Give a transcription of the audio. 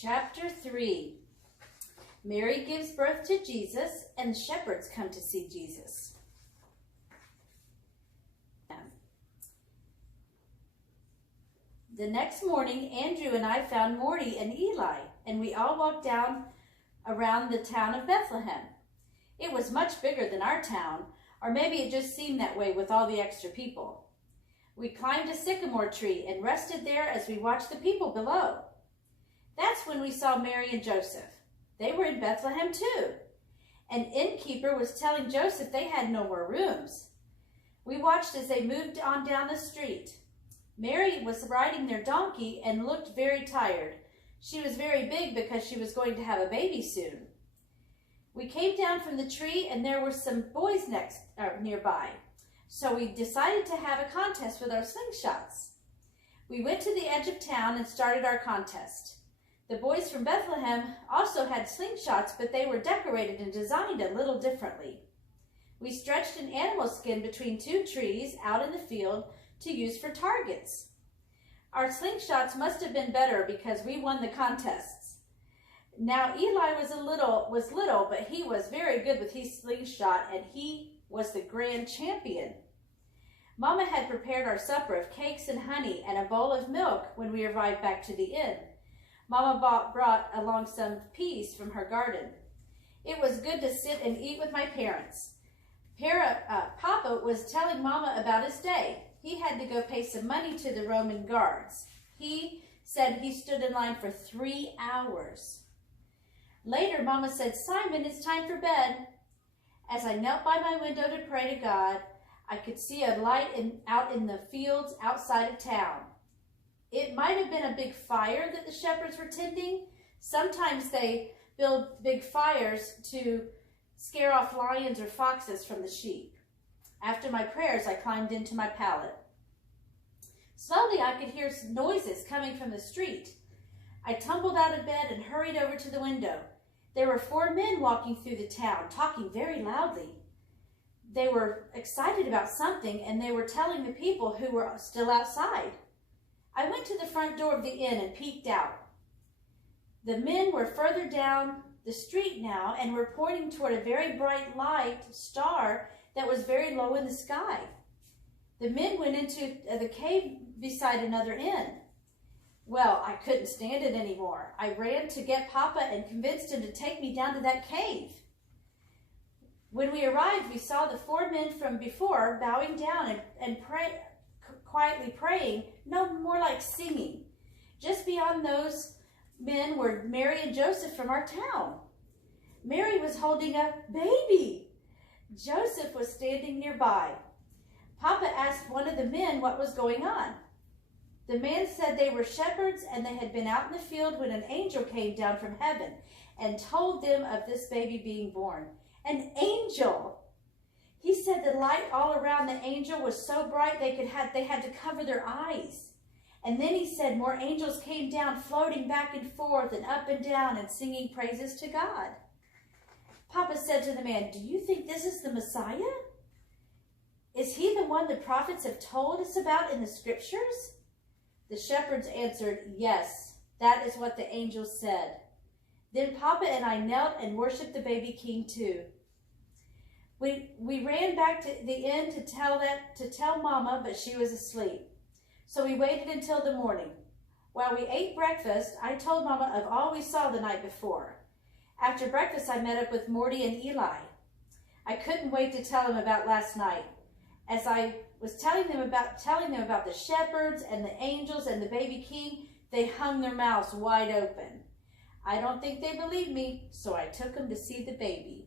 Chapter 3. Mary gives birth to Jesus, and the shepherds come to see Jesus. The next morning, Andrew and I found Morty and Eli, and we all walked down around the town of Bethlehem. It was much bigger than our town, or maybe it just seemed that way with all the extra people. We climbed a sycamore tree and rested there as we watched the people below. That's when we saw Mary and Joseph. They were in Bethlehem too. An innkeeper was telling Joseph they had no more rooms. We watched as they moved on down the street. Mary was riding their donkey and looked very tired. She was very big because she was going to have a baby soon. We came down from the tree and there were some boys nearby. So we decided to have a contest with our slingshots. We went to the edge of town and started our contest. The boys from Bethlehem also had slingshots, but they were decorated and designed a little differently. We stretched an animal skin between two trees out in the field to use for targets. Our slingshots must have been better because we won the contests. Now Eli was little, but he was very good with his slingshot, and he was the grand champion. Mama had prepared our supper of cakes and honey and a bowl of milk when we arrived back to the inn. Mama brought along some peas from her garden. It was good to sit and eat with my parents. Papa was telling Mama about his day. He had to go pay some money to the Roman guards. He said he stood in line for 3 hours. Later, Mama said, "Simon, it's time for bed." As I knelt by my window to pray to God, I could see a light out in the fields outside of town. It might have been a big fire that the shepherds were tending. Sometimes they build big fires to scare off lions or foxes from the sheep. After my prayers, I climbed into my pallet. Slowly, I could hear noises coming from the street. I tumbled out of bed and hurried over to the window. There were 4 men walking through the town, talking very loudly. They were excited about something, and they were telling the people who were still outside. I went to the front door of the inn and peeked out. The men were further down the street now and were pointing toward a very bright light star that was very low in the sky. The men went into the cave beside another inn. Well, I couldn't stand it anymore. I ran to get Papa and convinced him to take me down to that cave. When we arrived, we saw the 4 men from before bowing down and quietly praying, no, more like singing. Just beyond those men were Mary and Joseph from our town. Mary was holding a baby. Joseph was standing nearby. Papa asked one of the men what was going on. The man said they were shepherds and they had been out in the field when an angel came down from heaven and told them of this baby being born. An angel! He said the light all around the angel was so bright they had to cover their eyes. And then he said more angels came down, floating back and forth and up and down and singing praises to God. Papa said to the man, "Do you think this is the Messiah? Is he the one the prophets have told us about in the scriptures?" The shepherds answered, "Yes, that is what the angel said." Then Papa and I knelt and worshiped the baby king too. We ran back to the inn to tell Mama, but she was asleep. So we waited until the morning. While we ate breakfast, I told Mama of all we saw the night before. After breakfast, I met up with Morty and Eli. I couldn't wait to tell them about last night. As I was telling them about the shepherds and the angels and the baby king, they hung their mouths wide open. I don't think they believed me, so I took them to see the baby.